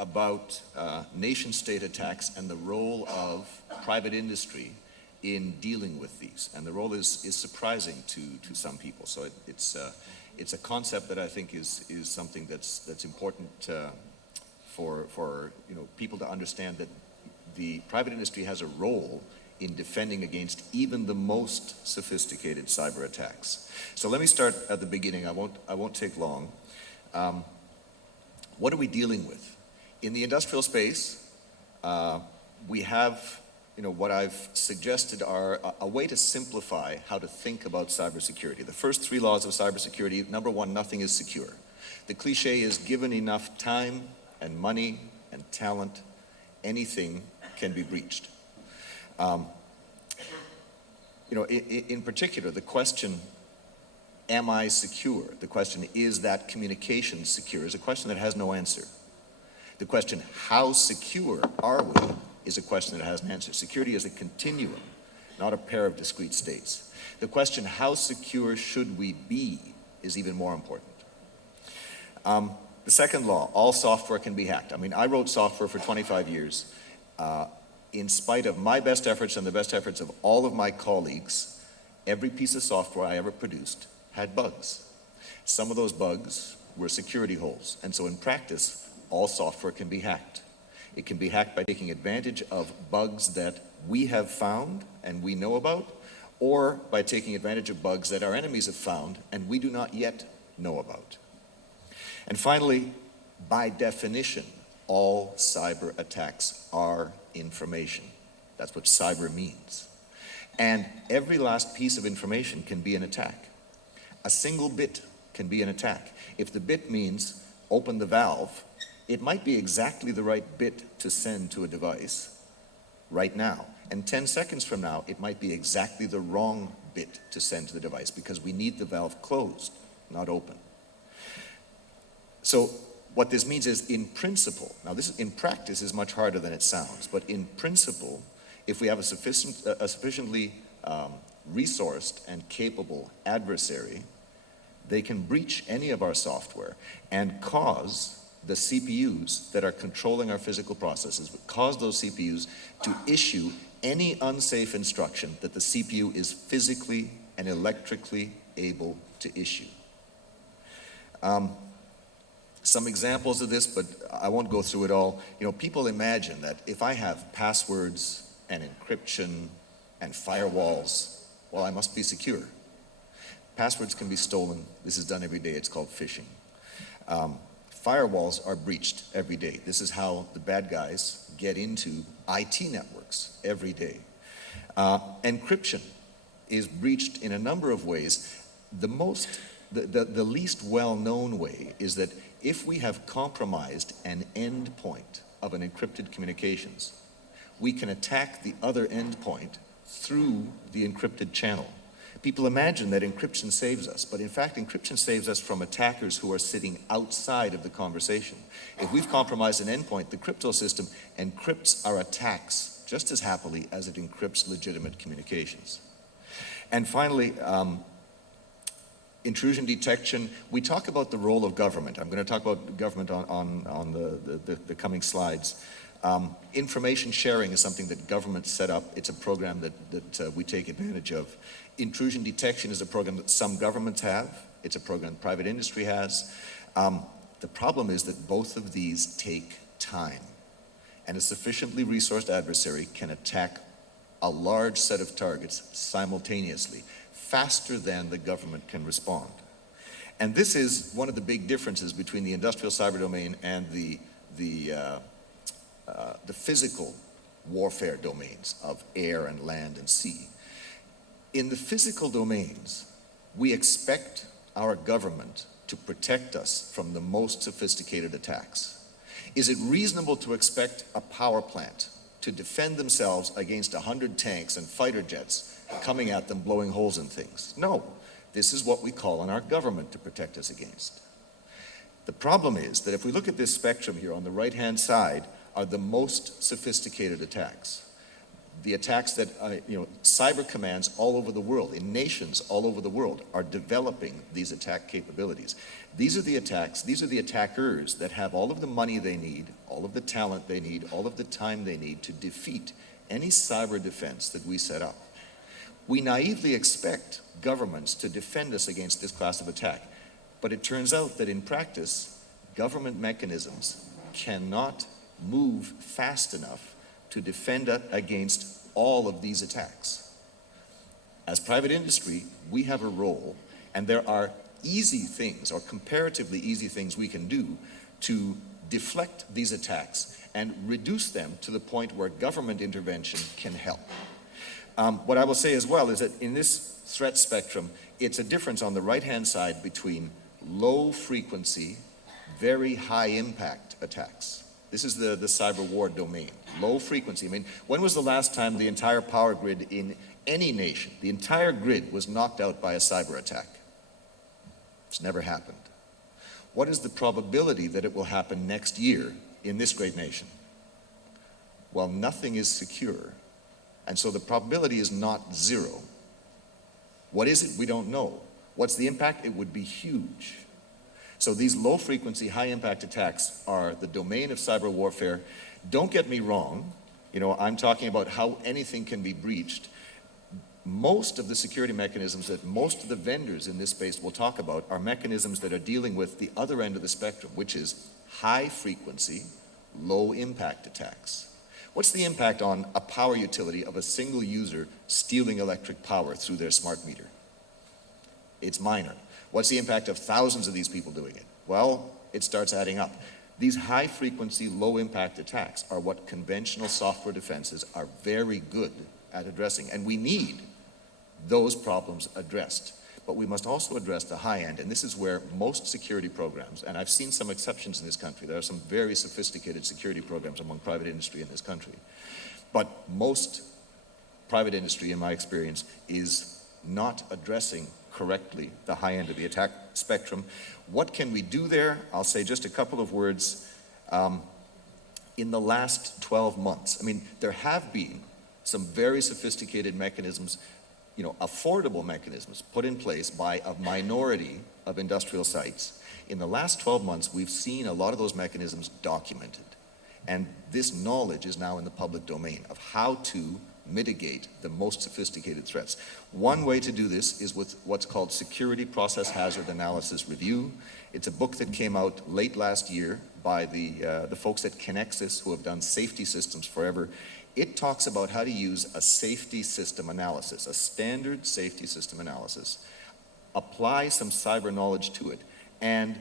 about nation-state attacks and the role of private industry in dealing with these. And the role is surprising to some people. So it's a concept that I think is something that's important for people to understand, that the private industry has a role in defending against even the most sophisticated cyber attacks. So let me start at the beginning. I won't take long. What are we dealing with? In the industrial space, we have what I've suggested are a way to simplify how to think about cybersecurity. The first three laws of cybersecurity: number one, nothing is secure. The cliche is, given enough time and money and talent, anything can be breached. In particular, the question, am I secure? The question, is that communication secure? Is a question that has no answer. The question, how secure are we? Is a question that has an answer. Security is a continuum, not a pair of discrete states. The question, how secure should we be, is even more important. The second law, all software can be hacked. I mean, I wrote software for 25 years. In spite of my best efforts and the best efforts of all of my colleagues, every piece of software I ever produced had bugs. Some of those bugs were security holes. And so in practice, all software can be hacked. It can be hacked by taking advantage of bugs that we have found and we know about, or by taking advantage of bugs that our enemies have found and we do not yet know about. And finally, by definition, all cyber attacks are information. That's what cyber means. And every last piece of information can be an attack. A single bit can be an attack. If the bit means open the valve, it might be exactly the right bit to send to a device right now. And 10 seconds from now, it might be exactly the wrong bit to send to the device, because we need the valve closed, not open. So what this means is, in principle, now this in practice is much harder than it sounds, but in principle, if we have a sufficiently resourced and capable adversary, they can breach any of our software and cause the CPUs that are controlling our physical processes, cause those CPUs to issue any unsafe instruction that the CPU is physically and electrically able to issue. Some examples of this, but I won't go through it all. People imagine that if I have passwords and encryption and firewalls, well, I must be secure. Passwords can be stolen. This is done every day. It's called phishing. Firewalls are breached every day. This is how the bad guys get into IT networks every day. Encryption is breached in a number of ways. The least well-known way is that if we have compromised an endpoint of an encrypted communications, we can attack the other endpoint through the encrypted channel. People imagine that encryption saves us, but in fact, encryption saves us from attackers who are sitting outside of the conversation. If we've compromised an endpoint, the crypto system encrypts our attacks just as happily as it encrypts legitimate communications. And finally, intrusion detection. We talk about the role of government. I'm going to talk about government on the coming slides. Information sharing is something that governments set up. It's a program that we take advantage of. Intrusion detection is a program that some governments have. It's a program private industry has. The problem is that both of these take time, and a sufficiently resourced adversary can attack a large set of targets simultaneously, faster than the government can respond. And this is one of the big differences between the industrial cyber domain and the physical warfare domains of air and land and sea. In the physical domains, we expect our government to protect us from the most sophisticated attacks. Is it reasonable to expect a power plant to defend themselves against 100 tanks and fighter jets coming at them, blowing holes in things? No. This is what we call on our government to protect us against. The problem is that if we look at this spectrum here on the right-hand side are the most sophisticated attacks. the attacks that, cyber commands all over the world, in nations all over the world, are developing these attack capabilities. These are the attacks, these are the attackers that have all of the money they need, all of the talent they need, all of the time they need to defeat any cyber defense that we set up. We naively expect governments to defend us against this class of attack, but it turns out that in practice, government mechanisms cannot move fast enough to defend against all of these attacks. As private industry, we have a role, and there are easy things, or comparatively easy things we can do to deflect these attacks and reduce them to the point where government intervention can help. What I will say as well is that in this threat spectrum, it's a difference on the right-hand side between low frequency, very high impact attacks. This is the cyber war domain, low frequency. I mean, when was the last time the entire power grid in any nation, the entire grid was knocked out by a cyber attack? It's never happened. What is the probability that it will happen next year in this great nation? Well, nothing is secure, and so the probability is not zero. What is it? We don't know. What's the impact? It would be huge. So these low-frequency, high-impact attacks are the domain of cyber warfare. Don't get me wrong, I'm talking about how anything can be breached. Most of the security mechanisms that most of the vendors in this space will talk about are mechanisms that are dealing with the other end of the spectrum, which is high-frequency, low-impact attacks. What's the impact on a power utility of a single user stealing electric power through their smart meter? It's minor. What's the impact of thousands of these people doing it? Well, it starts adding up. These high-frequency, low-impact attacks are what conventional software defenses are very good at addressing, and we need those problems addressed. But we must also address the high end, and this is where most security programs, and I've seen some exceptions in this country, there are some very sophisticated security programs among private industry in this country, but most private industry, in my experience, is not addressing correctly the high end of the attack spectrum. What can we do there? I'll say just a couple of words. In the last 12 months, there have been some very sophisticated mechanisms, affordable mechanisms put in place by a minority of industrial sites. In the last 12 months, we've seen a lot of those mechanisms documented. And this knowledge is now in the public domain of how to mitigate the most sophisticated threats. One way to do this is with what's called Security Process Hazard Analysis Review. It's a book that came out late last year by the folks at Connexus, who have done safety systems forever. It talks about how to use a safety system analysis, a standard safety system analysis, apply some cyber knowledge to it, and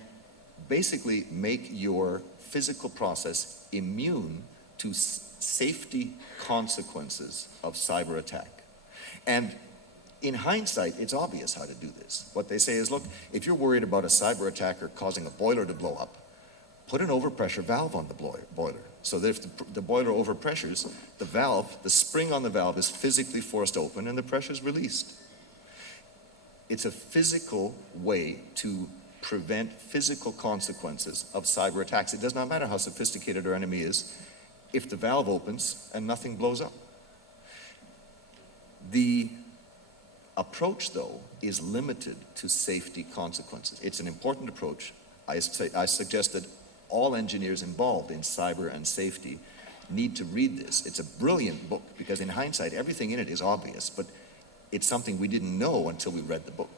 basically make your physical process immune to safety consequences of cyber attack. And in hindsight, it's obvious how to do this. What they say is, look, if you're worried about a cyber attacker causing a boiler to blow up, put an overpressure valve on the boiler, so that if the boiler overpressures, the valve, the spring on the valve is physically forced open and the pressure is released. It's a physical way to prevent physical consequences of cyber attacks. It does not matter how sophisticated our enemy is if the valve opens and nothing blows up. The approach, though, is limited to safety consequences. It's an important approach. I suggest that all engineers involved in cyber and safety need to read this. It's a brilliant book because in hindsight, everything in it is obvious, but it's something we didn't know until we read the book.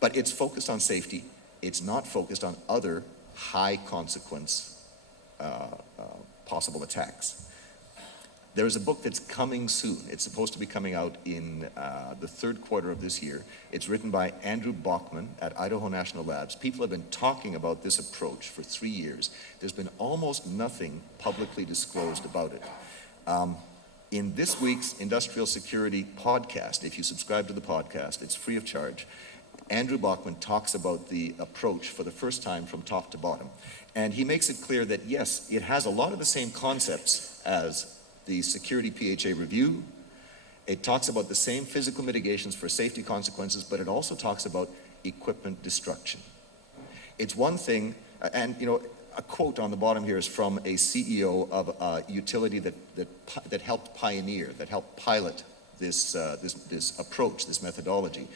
But it's focused on safety. It's not focused on other high consequence possible attacks. There is a book that's coming soon. It's supposed to be coming out in the third quarter of this year. It's written by Andrew Bachman at Idaho National Labs. People have been talking about this approach for 3 years. There's been almost nothing publicly disclosed about it. In this week's Industrial Security podcast, if you subscribe to the podcast, it's free of charge, Andrew Bachman talks about the approach for the first time from top to bottom. And he makes it clear that, yes, it has a lot of the same concepts as the Security PHA review. It talks about the same physical mitigations for safety consequences, but it also talks about equipment destruction. It's one thing, and a quote on the bottom here is from a CEO of a utility that helped pioneer, that helped pilot this approach, this methodology.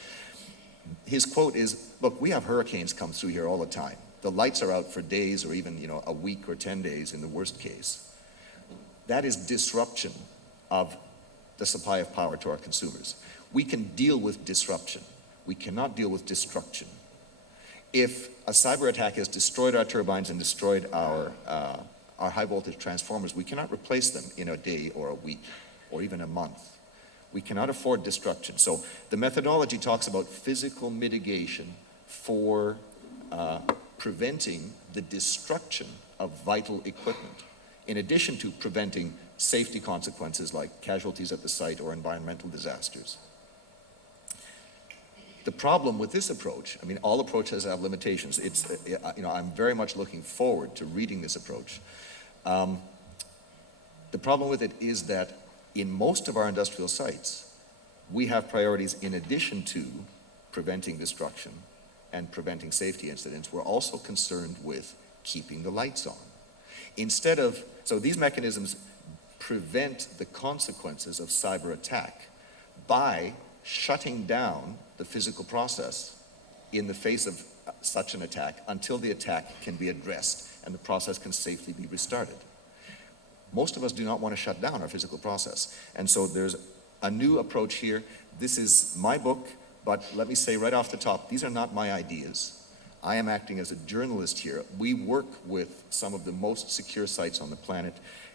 His quote is, look, we have hurricanes come through here all the time. The lights are out for days or even, a week or 10 days in the worst case. That is disruption of the supply of power to our consumers. We can deal with disruption. We cannot deal with destruction. If a cyber attack has destroyed our turbines and destroyed our high voltage transformers, we cannot replace them in a day or a week or even a month. We cannot afford destruction. So the methodology talks about physical mitigation for preventing the destruction of vital equipment, in addition to preventing safety consequences like casualties at the site or environmental disasters. The problem with this approach, all approaches have limitations. I'm very much looking forward to reading this approach. The problem with it is that in most of our industrial sites, we have priorities in addition to preventing destruction and preventing safety incidents. We're also concerned with keeping the lights on. So these mechanisms prevent the consequences of cyber attack by shutting down the physical process in the face of such an attack until the attack can be addressed and the process can safely be restarted. Most of us do not want to shut down our physical process. And so there's a new approach here. This is my book, but let me say right off the top, these are not my ideas. I am acting as a journalist here. We work with some of the most secure sites on the planet,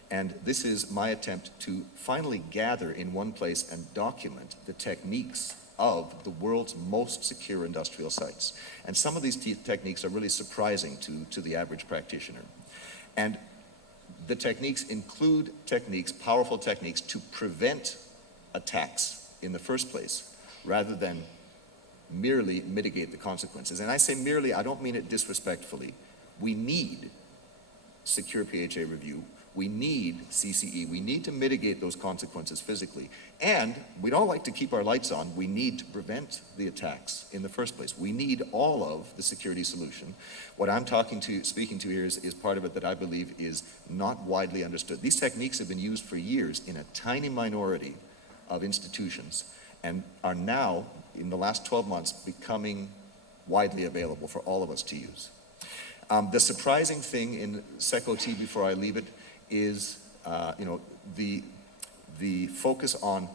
and this is my attempt to finally gather in one place and document the techniques of the world's most secure industrial sites. And some of these techniques are really surprising to the average practitioner. And the techniques include powerful techniques to prevent attacks in the first place, rather than merely mitigate the consequences. And I say merely, I don't mean it disrespectfully. We need secure PHA review. We need CCE. We need to mitigate those consequences physically. And we don't like to keep our lights on. We need to prevent the attacks in the first place. We need all of the security solution. What I'm speaking to here is part of it that I believe is not widely understood. These techniques have been used for years in a tiny minority of institutions and are now, in the last 12 months, becoming widely available for all of us to use. The surprising thing in SecOT, before I leave it, is the focus on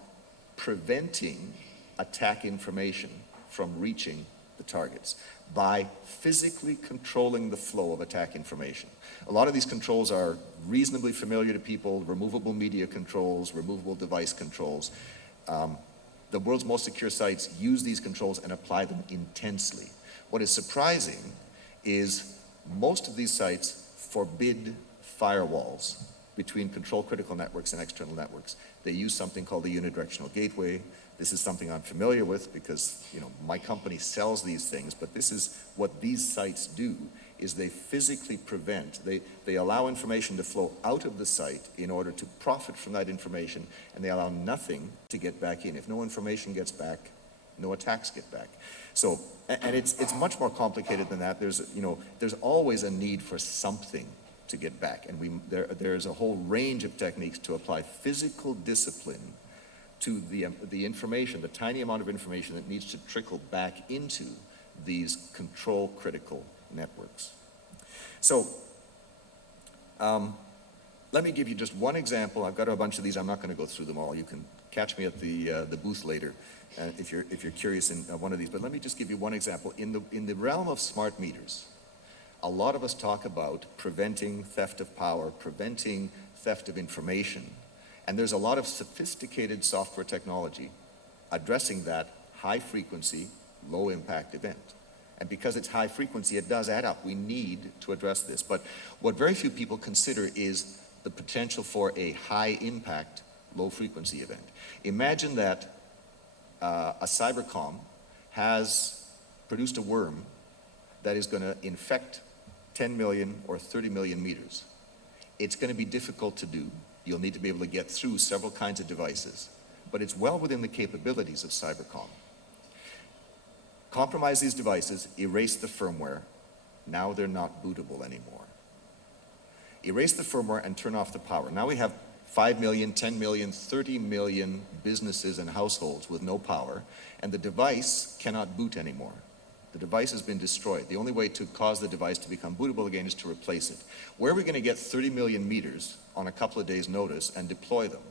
preventing attack information from reaching the targets by physically controlling the flow of attack information. A lot of these controls are reasonably familiar to people: removable media controls, removable device controls. The world's most secure sites use these controls and apply them intensely. What is surprising is most of these sites forbid firewalls between control critical networks and external networks. They use something called the unidirectional gateway. This is something I'm familiar with because my company sells these things, but this is what these sites do, is they physically prevent, they allow information to flow out of the site in order to profit from that information, and they allow nothing to get back in. If no information gets back, no attacks get back. So, and it's much more complicated than that. There's always a need for something to get back, and there's a whole range of techniques to apply physical discipline to the information, the tiny amount of information that needs to trickle back into these control critical networks. So let me give you just one example. I've got a bunch of these. I'm not going to go through them all. You can catch me at the booth later if you're curious in one of these. But let me just give you one example. In the realm of smart meters, a lot of us talk about preventing theft of power, preventing theft of information, and there's a lot of sophisticated software technology addressing that high frequency, low impact event. And because it's high frequency, it does add up. We need to address this. But what very few people consider is the potential for a high impact, low frequency event. Imagine that a cybercom has produced a worm that is going to infect 10 million or 30 million meters. It's going to be difficult to do. You'll need to be able to get through several kinds of devices, but it's well within the capabilities of cybercom. Compromise these devices, erase the firmware. Now they're not bootable anymore. erase the firmware and turn off the power. Now we have 5 million, 10 million, 30 million businesses and households with no power, and the device cannot boot anymore. The device has been destroyed. The only way to cause the device to become bootable again is to replace it. Where are we going to get 30 million meters on a couple of days' notice and deploy them?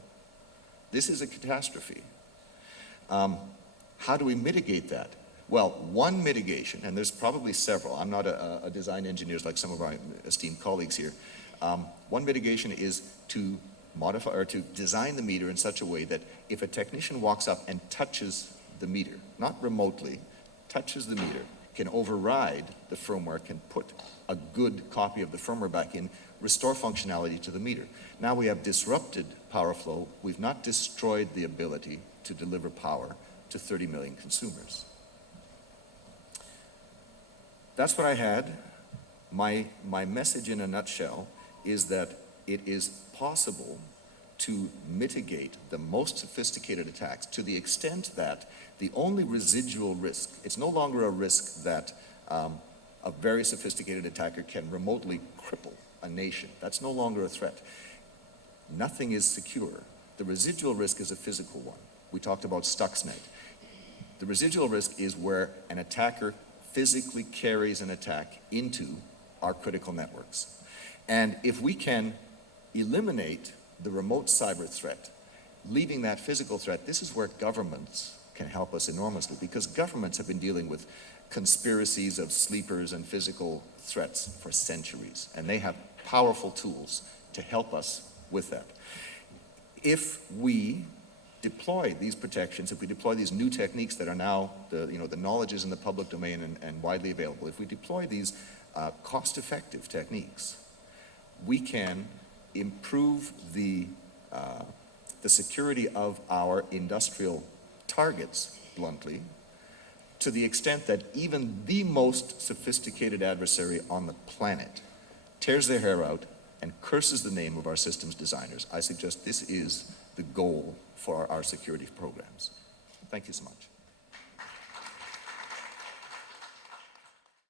This is a catastrophe. How do we mitigate that? Well, one mitigation, and there's probably several. I'm not a design engineer like some of our esteemed colleagues here. One mitigation is to modify or to design the meter in such a way that if a technician walks up and touches the meter, not remotely, touches the meter, can override the firmware, can put a good copy of the firmware back in, restore functionality to the meter. Now we have disrupted power flow. We've not destroyed the ability to deliver power to 30 million consumers. That's what I had. My message in a nutshell is that it is possible to mitigate the most sophisticated attacks to the extent that the only residual risk, it's no longer a risk that a very sophisticated attacker can remotely cripple a nation. That's no longer a threat. Nothing is secure. The residual risk is a physical one. We talked about Stuxnet. The residual risk is where an attacker physically carries an attack into our critical networks. And if we can eliminate the remote cyber threat, leaving that physical threat, this is where governments can help us enormously, because governments have been dealing with conspiracies of sleepers and physical threats for centuries, and they have powerful tools to help us with that. If we deploy these protections, if we deploy these new techniques that are now, the knowledge is in the public domain and widely available, if we deploy these cost-effective techniques, we can improve the security of our industrial targets, bluntly, to the extent that even the most sophisticated adversary on the planet tears their hair out and curses the name of our systems designers. I suggest this is the goal for our security programs. Thank you so much.